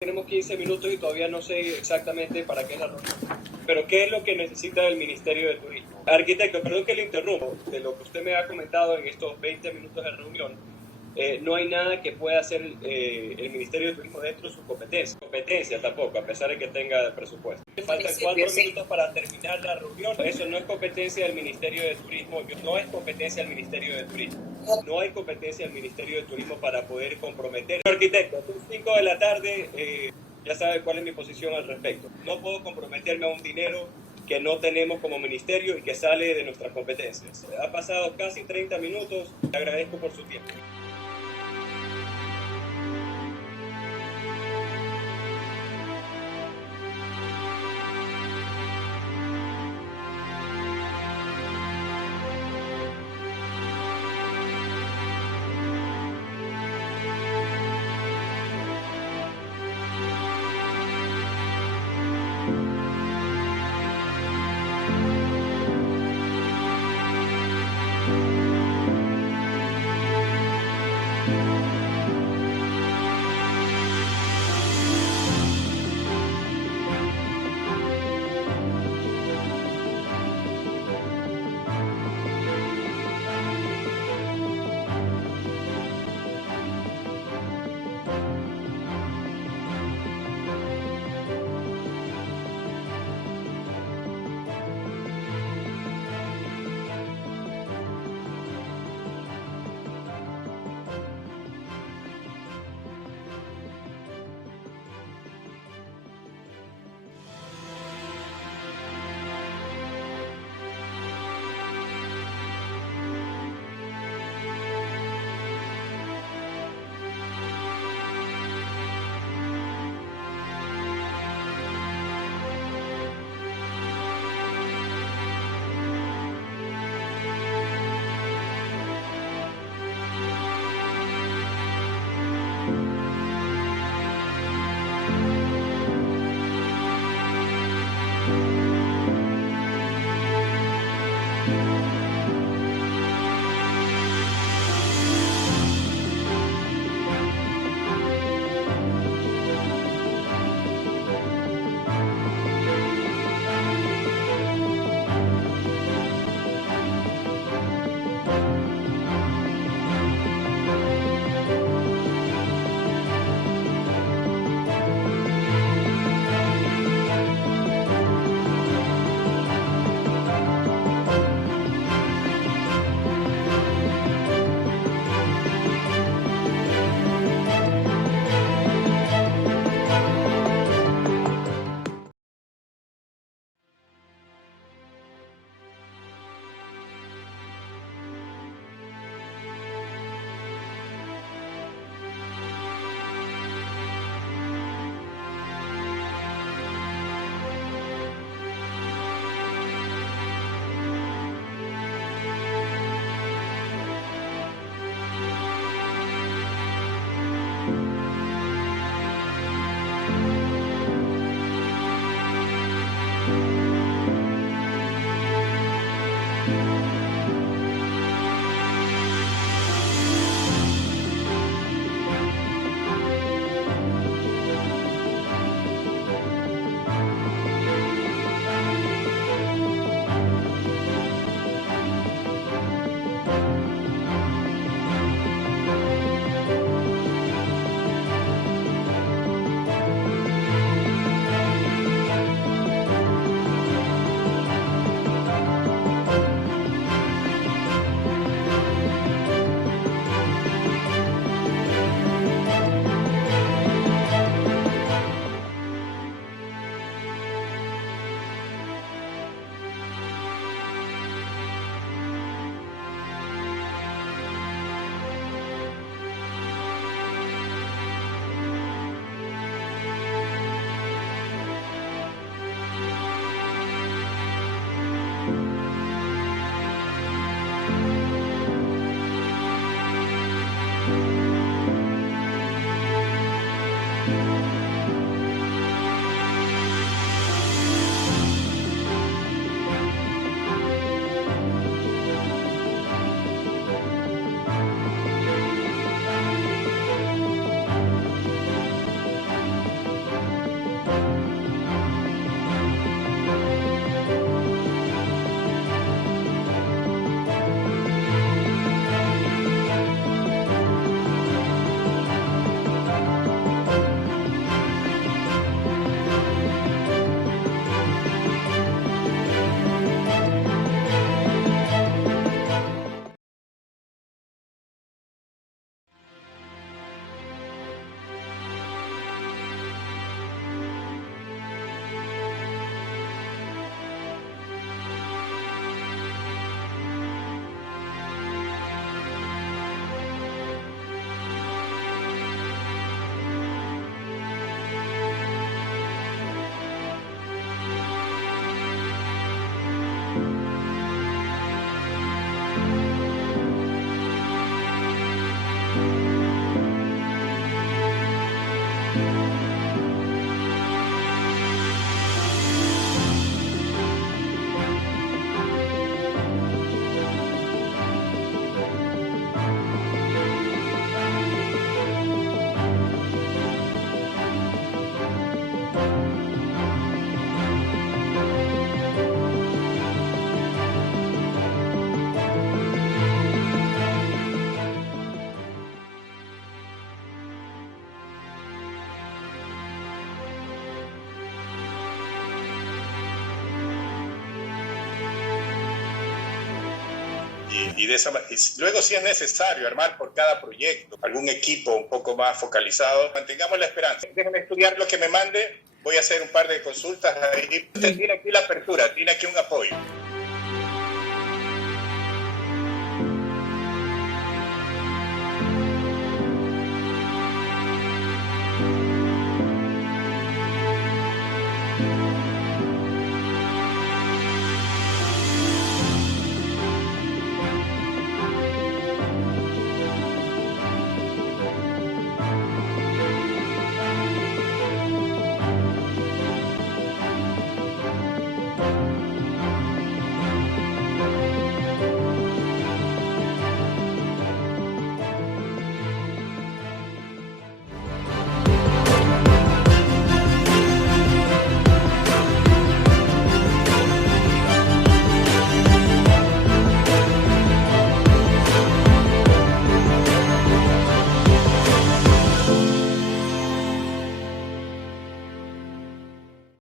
Tenemos 15 minutos y todavía no sé exactamente para qué es la reunión. Pero ¿qué es lo que necesita el Ministerio de Turismo? Arquitecto, perdón que le interrumpo, de lo que usted me ha comentado en estos 20 minutos de reunión, no hay nada que pueda hacer el Ministerio de Turismo dentro de su competencia tampoco, a pesar de que tenga presupuesto. Faltan 4 minutos para terminar la reunión. Eso no es competencia del Ministerio de Turismo, no es competencia del Ministerio de Turismo. No hay competencia del Ministerio de Turismo para poder comprometer. Arquitecto, son 5 de la tarde, ya sabe cuál es mi posición al respecto. No puedo comprometerme a un dinero que no tenemos como ministerio y que sale de nuestras competencias. Ha pasado casi 30 minutos, le agradezco por su tiempo. Y luego, si es necesario armar por cada proyecto algún equipo un poco más focalizado, mantengamos la esperanza. Déjenme estudiar lo que me mande, voy a hacer un par de consultas ahí. Tiene aquí la apertura, tiene aquí un apoyo.